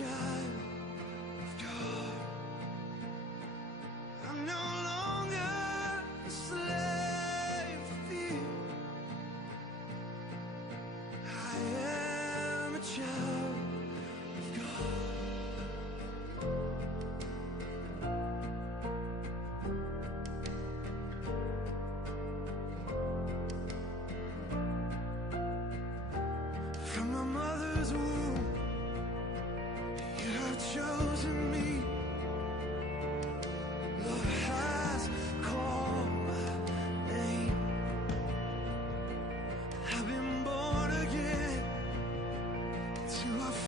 child of God. I'm no longer a slave to fear. I am a child of God. From my mother's womb, you have chosen